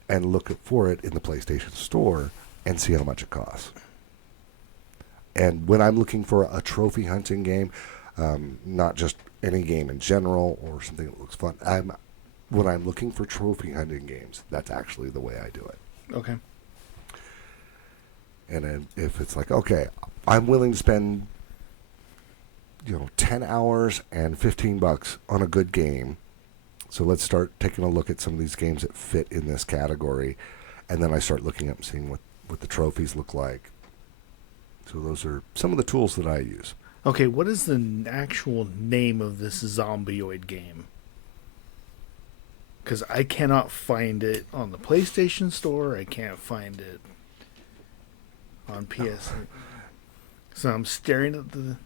and look for it in the PlayStation Store and see how much it costs. And when I'm looking for a trophy hunting game, not just any game in general or something that looks fun, when I'm looking for trophy hunting games, that's actually the way I do it. Okay. And then if it's like, okay, I'm willing to spend, 10 hours and $15 on a good game. So let's start taking a look at some of these games that fit in this category. And then I start looking up and seeing what the trophies look like. So those are some of the tools that I use. Okay, what is the actual name of this zombioid game? Because I cannot find it on the PlayStation Store. I can't find it on PS. So I'm staring at the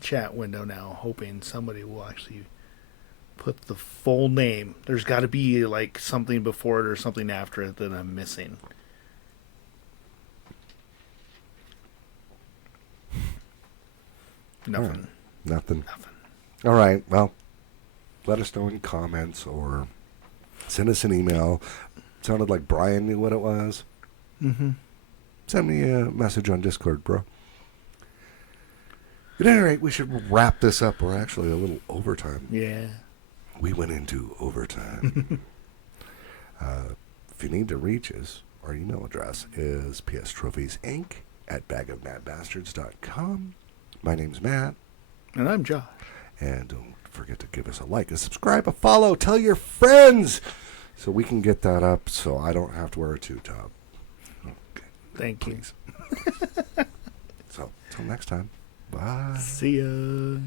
chat window now, hoping somebody will actually put the full name. There's got to be like something before it or something after it that I'm missing. Nothing. Nothing. Nothing. All right. Well, let us know in comments or send us an email. Sounded like Brian knew what it was. Mm-hmm. Send me a message on Discord, bro. At any rate, we should wrap this up. We're actually a little overtime. Yeah. We went into overtime. If you need to reach us, our email address is pstrophesinc@bagofmadbastards.com. My name's Matt. And I'm Josh. And don't forget to give us a like, a subscribe, a follow. Tell your friends so we can get that up so I don't have to wear a two-top. Okay, Thank you. please. So, till next time. Bye. See ya.